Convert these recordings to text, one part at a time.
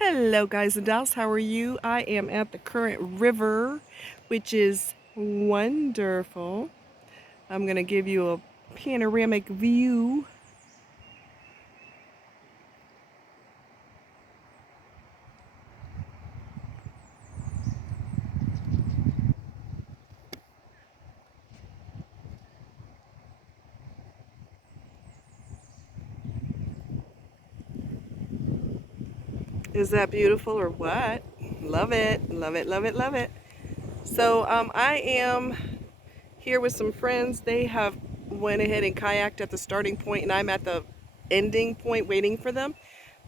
Hello, guys and dolls. How are you? I am at the current river, which is wonderful. I'm going to give you a panoramic view. Is that beautiful or what? Love it. Love it. Love it. Love it. So I am here with some friends. They have went ahead and kayaked at the starting point, and I'm at the ending point waiting for them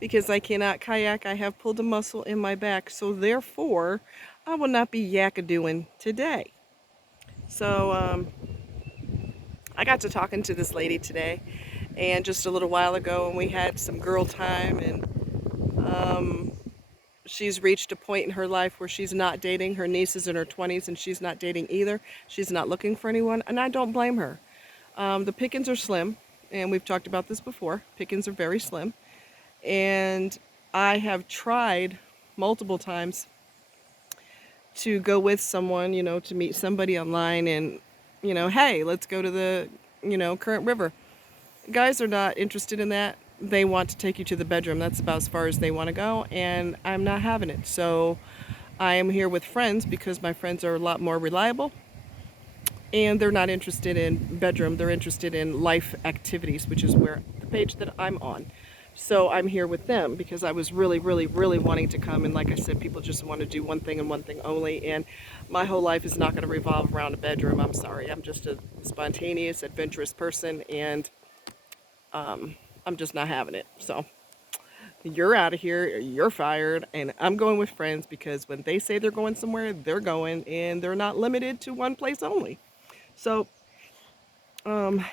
because I cannot kayak. I have pulled a muscle in my back, so therefore I will not be yakadooing today. So I got to talking to this lady today, and just a little while ago, and we had some girl time, and um, she's reached a point in her life where she's not dating. Her niece is in her 20s, and she's not dating either. She's not looking for anyone, and I don't blame her. The pickings are slim, and we've talked about this before. Pickings are very slim, and I have tried multiple times to go with someone, to meet somebody online and, hey, let's go to the, current river. Guys are not interested in that. They want to take you to the bedroom. That's about as far as they want to go, and I'm not having it. So I am here with friends because my friends are a lot more reliable, and they're not interested in bedroom. They're interested in life activities, which is where the page that I'm on. So I'm here with them because I was really, really, really wanting to come. And like I said, people just want to do one thing and one thing only. And my whole life is not going to revolve around a bedroom. I'm sorry. I'm just a spontaneous, adventurous person, and I'm just not having it. So you're out of here. You're fired. And I'm going with friends because when they say they're going somewhere, they're going, and they're not limited to one place only. So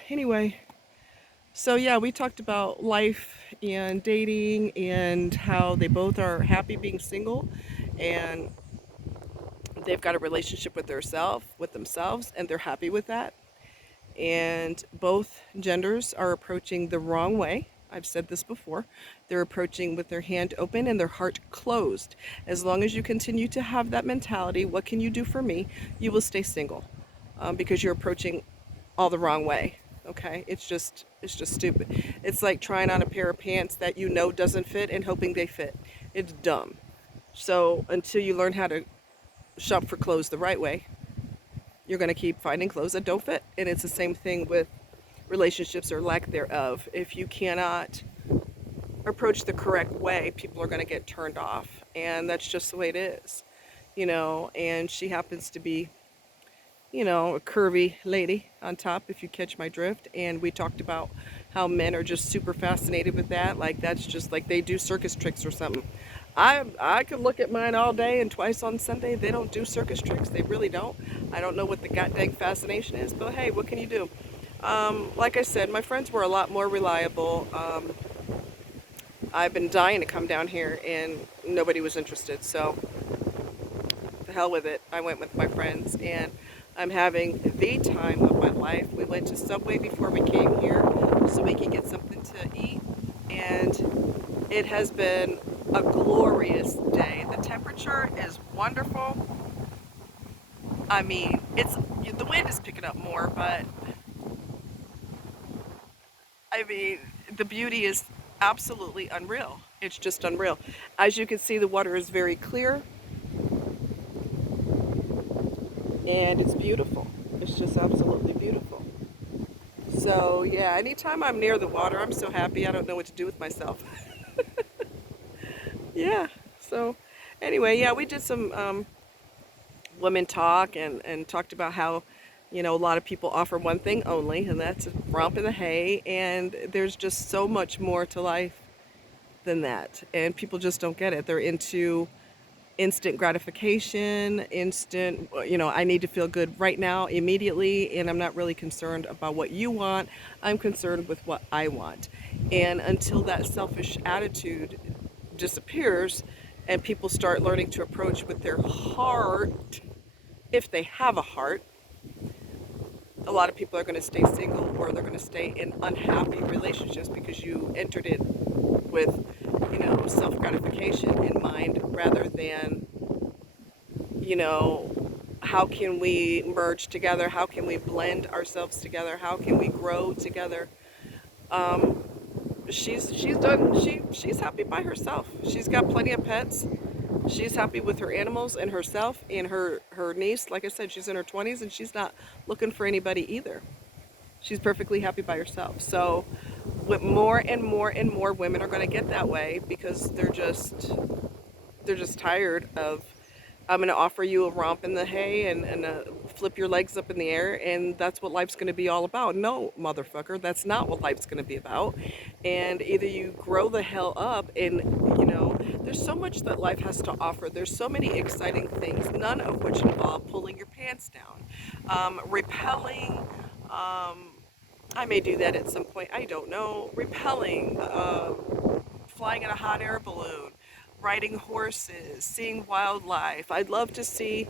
anyway, so yeah, we talked about life and dating and how they both are happy being single, and they've got a relationship with themselves, and they're happy with that. And both genders are approaching the wrong way. I've said this before. They're approaching with their hand open and their heart closed. As long as you continue to have that mentality, what can you do for me? You will stay single, because you're approaching all the wrong way. Okay, it's just stupid. It's like trying on a pair of pants that you know doesn't fit and hoping they fit. It's dumb. So until you learn how to shop for clothes the right way, you're going to keep finding clothes that don't fit. And it's the same thing with relationships or lack thereof. If you cannot approach the correct way, people are going to get turned off. And that's just the way it is, And she happens to be, a curvy lady on top, if you catch my drift. And we talked about how men are just super fascinated with that. Like, that's just like they do circus tricks or something. I could look at mine all day, and twice on Sunday. They don't do circus tricks. They really don't. I don't know what the goddamn fascination is, but hey, what can you do? Like I said, my friends were a lot more reliable. I've been dying to come down here, and nobody was interested. So, the hell with it. I went with my friends, and I'm having the time of my life. We went to Subway before we came here so we could get something to eat, and it has been a glorious day. The temperature is wonderful. I mean, it's the wind is picking up more, but I mean, the beauty is absolutely unreal. It's just unreal. As you can see, the water is very clear, and it's beautiful. It's just absolutely beautiful. So yeah, anytime I'm near the water, I'm so happy. I don't know what to do with myself. Yeah. So anyway, yeah, we did some women talk, and talked about how, a lot of people offer one thing only, and that's a romp in the hay. And there's just so much more to life than that. And people just don't get it. They're into instant gratification, I need to feel good right now, immediately, and I'm not really concerned about what you want. I'm concerned with what I want. And until that selfish attitude disappears and people start learning to approach with their heart, if they have a heart, a lot of people are going to stay single, or they're going to stay in unhappy relationships because you entered it with, self-gratification in mind rather than, you know, how can we merge together? How can we blend ourselves together? How can we grow together? Um, she's happy by herself. She's got plenty of pets. She's happy with her animals and herself and her niece. Like I said, she's in her 20s and she's not looking for anybody either. She's perfectly happy by herself. So, with more and more and more women are going to get that way because they're just tired of, I'm going to offer you a romp in the hay and flip your legs up in the air, and that's what life's going to be all about. No, motherfucker, that's not what life's going to be about. And either you grow the hell up, and, there's so much that life has to offer. There's so many exciting things, none of which involve pulling your pants down, repelling. I may do that at some point. I don't know. Repelling, flying in a hot air balloon, riding horses, seeing wildlife. I'd love to see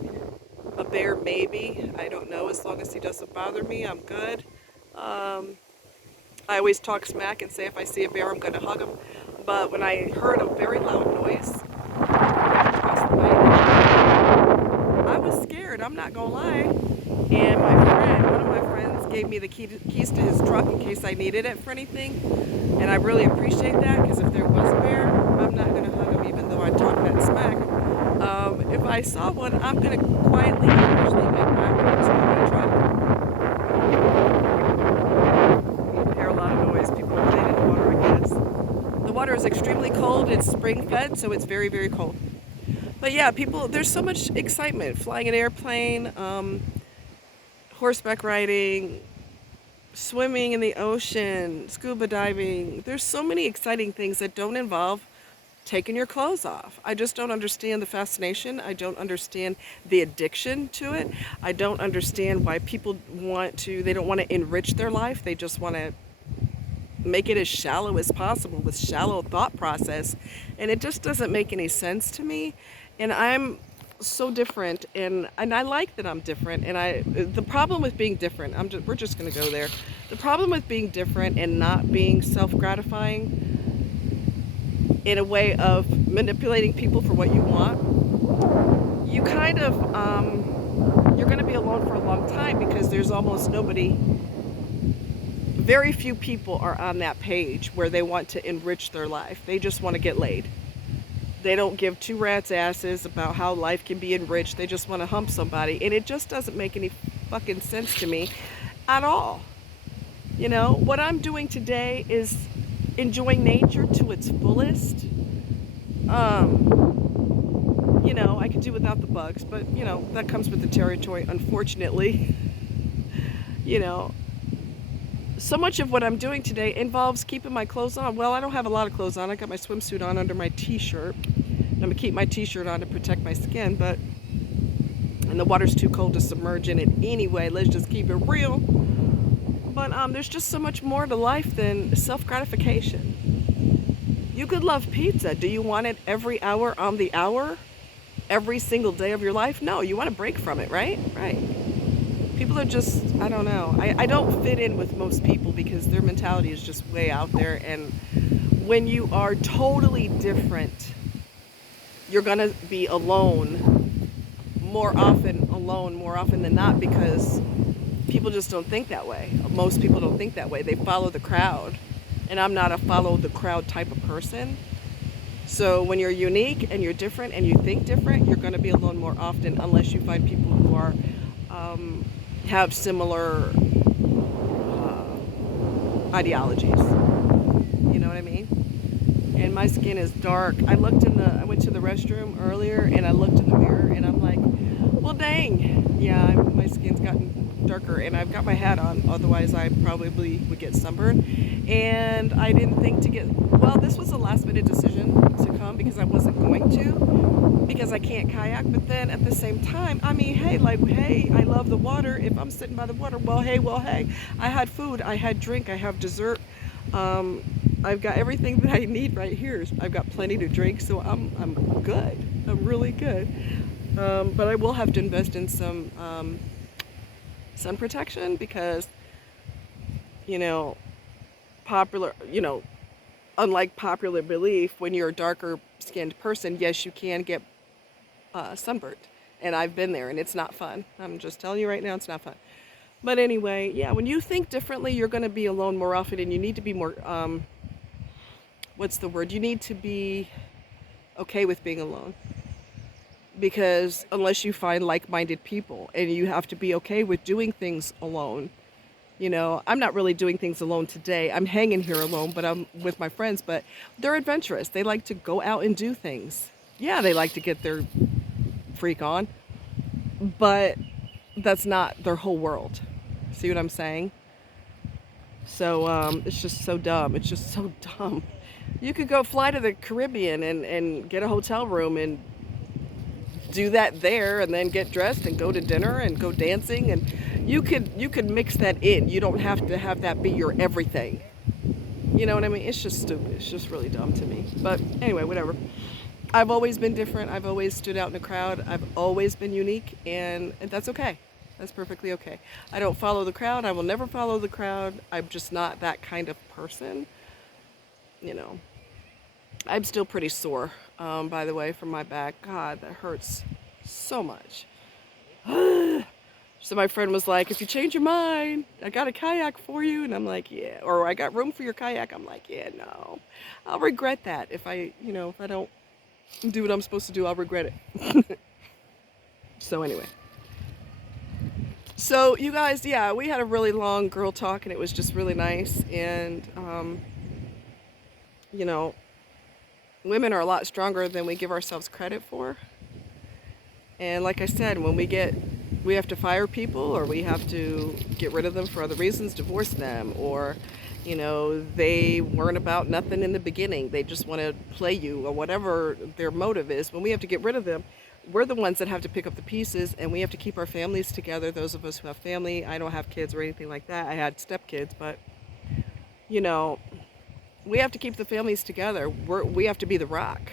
a bear, maybe. I don't know. As long as he doesn't bother me, I'm good. I always talk smack and say if I see a bear, I'm going to hug him. But when I heard a very loud noise across the way, I was scared. I'm not going to lie. And one of my friends, gave me the keys to his truck in case I needed it for anything. And I really appreciate that because if there was a bear, I'm not going to hug him even though I talk that smack. If I saw one, I'm going to quietly usually make my way to the truck. You hear a lot of noise. People are playing in the water, I guess. The water is extremely cold. It's spring fed, so it's very, very cold. But yeah, there's so much excitement. Flying an airplane, horseback riding, swimming in the ocean, scuba diving. There's so many exciting things that don't involve taking your clothes off. I just don't understand the fascination. I don't understand the addiction to it. I don't understand why people they don't want to enrich their life. They just want to make it as shallow as possible with shallow thought process. And it just doesn't make any sense to me. And I'm so different, and I like that I'm different. And the problem with being different, we're just going to go there. The problem with being different and not being self-gratifying in a way of manipulating people for what you want, you kind of you're going to be alone for a long time because there's almost nobody. Very few people are on that page where they want to enrich their life. They just want to get laid. They don't give two rats' asses about how life can be enriched. They just want to hump somebody. And it just doesn't make any fucking sense to me at all. What I'm doing today is enjoying nature to its fullest. I could do without the bugs, but, that comes with the territory, unfortunately. So much of what I'm doing today involves keeping my clothes on. Well, I don't have a lot of clothes on. I got my swimsuit on under my t-shirt. I'm going to keep my t-shirt on to protect my skin, and the water's too cold to submerge in it anyway. Let's just keep it real. But there's just so much more to life than self-gratification. You could love pizza. Do you want it every hour on the hour? Every single day of your life? No, you want a break from it, right? Right. People are just, I don't know. I don't fit in with most people because their mentality is just way out there. And when you are totally different, you're going to be alone more often than not because people just don't think that way. Most people don't think that way. They follow the crowd. And I'm not a follow the crowd type of person. So when you're unique and you're different and you think different, you're going to be alone more often unless you find people who are have similar ideologies. You know what I mean? And my skin is dark. I went to the restroom earlier and I looked in the mirror and I'm like, well, dang. Yeah, my skin's gotten darker and I've got my hat on. Otherwise, I probably would get sunburned. And I didn't think this was a last minute decision to come because I wasn't going to, because I can't kayak. But then at the same time, hey, I love the water. If I'm sitting by the water, well, hey, I had food, I had drink, I have dessert. I've got everything that I need right here. I've got plenty to drink, so I'm good. I'm really good. But I will have to invest in some sun protection because, popular, unlike popular belief, when you're a darker skinned person, yes, you can get sunburnt. And I've been there, and it's not fun. I'm just telling you right now, it's not fun. But anyway, yeah, when you think differently, you're going to be alone more often, and you need to be more, what's the word? You need to be okay with being alone. Because unless you find like minded people, and you have to be okay with doing things alone. You know, I'm not really doing things alone today. I'm hanging here alone, but I'm with my friends, but they're adventurous. They like to go out and do things. Yeah, they like to get their freak on, but that's not their whole world. See what I'm saying? So it's just so dumb. It's just so dumb. You could go fly to the Caribbean and get a hotel room and do that there, and then get dressed and go to dinner and go dancing, and you could mix that in. You don't have to have that be your everything. You know what I mean? It's just stupid. It's just really dumb to me. But anyway, whatever. I've always been different. I've always stood out in the crowd. I've always been unique, and that's okay. That's perfectly okay. I don't follow the crowd. I will never follow the crowd. I'm just not that kind of person. You know, I'm still pretty sore, by the way, from my back. God, that hurts so much. So my friend was like, if you change your mind, I got a kayak for you. And I'm like, yeah. Or I got room for your kayak. I'm like, yeah, no. I'll regret that. If I don't do what I'm supposed to do, I'll regret it. So anyway. So you guys, yeah, we had a really long girl talk, and it was just really nice. And, you know, women are a lot stronger than we give ourselves credit for. And like I said, when we have to fire people, or we have to get rid of them for other reasons, divorce them, or, you know, they weren't about nothing in the beginning. They just want to play you, or whatever their motive is. When we have to get rid of them, we're the ones that have to pick up the pieces, and we have to keep our families together. Those of us who have family, I don't have kids or anything like that. I had stepkids, but, you know, we have to keep the families together. We have to be the rock,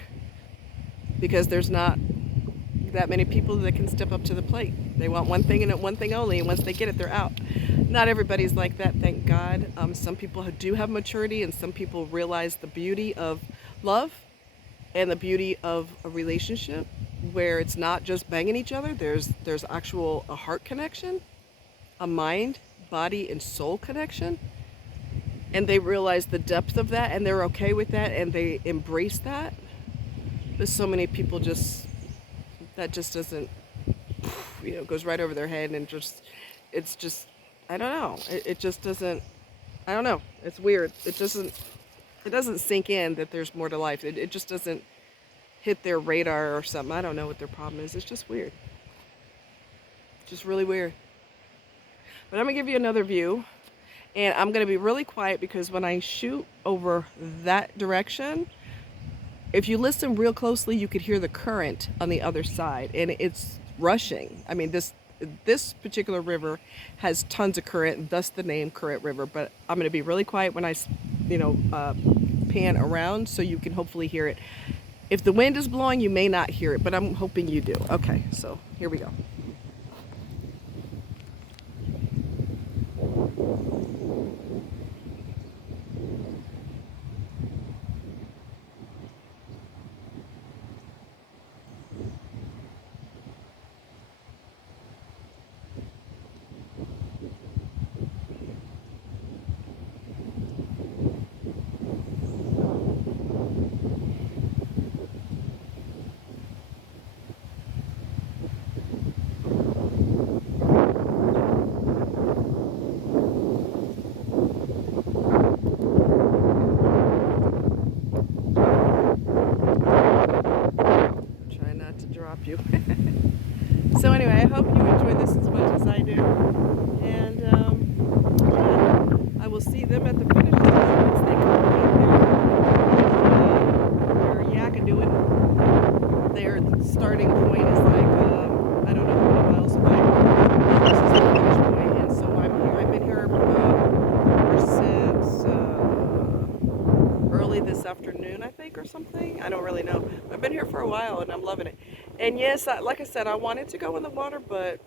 because there's not that many people that can step up to the plate. They want one thing and one thing only, and once they get it, they're out. Not everybody's like that, thank God. Some people do have maturity, and some people realize the beauty of love and the beauty of a relationship where it's not just banging each other. There's actual a heart connection, a mind, body, and soul connection. And they realize the depth of that, and they're okay with that, and they embrace that. But so many people that just doesn't, goes right over their head, and it's just, I don't know. It just doesn't, I don't know. It's weird. It doesn't sink in that there's more to life. It just doesn't hit their radar or something. I don't know what their problem is. It's just weird. Just really weird. But I'm going to give you another view. And I'm going to be really quiet, because when I shoot over that direction, if you listen real closely, you could hear the current on the other side, and it's rushing. I mean, this particular river has tons of current, thus the name Current River. But I'm going to be really quiet when I, pan around, so you can hopefully hear it. If the wind is blowing, you may not hear it, but I'm hoping you do. Okay, so here we go. Try not to drop you. So anyway, I hope you enjoy this as much as I do. And I will see them at the finish line once they complete their yakadooing. Their starting point is like, I don't know how many miles away. This is the finish point, and so I'm here. I've been here ever since early this afternoon, I think, or something. I don't really know. I've been here for a while, and I'm loving it. And yes, like I said, I wanted to go in the water, but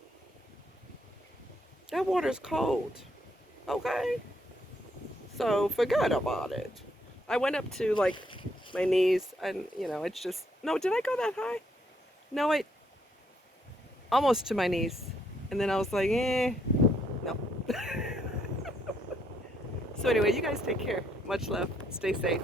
that water's cold. Okay? So forget about it. I went up to like my knees, and you know, it's just no. Did I go that high? No, I almost to my knees, and then I was like, no. So anyway, you guys take care. Much love. Stay safe.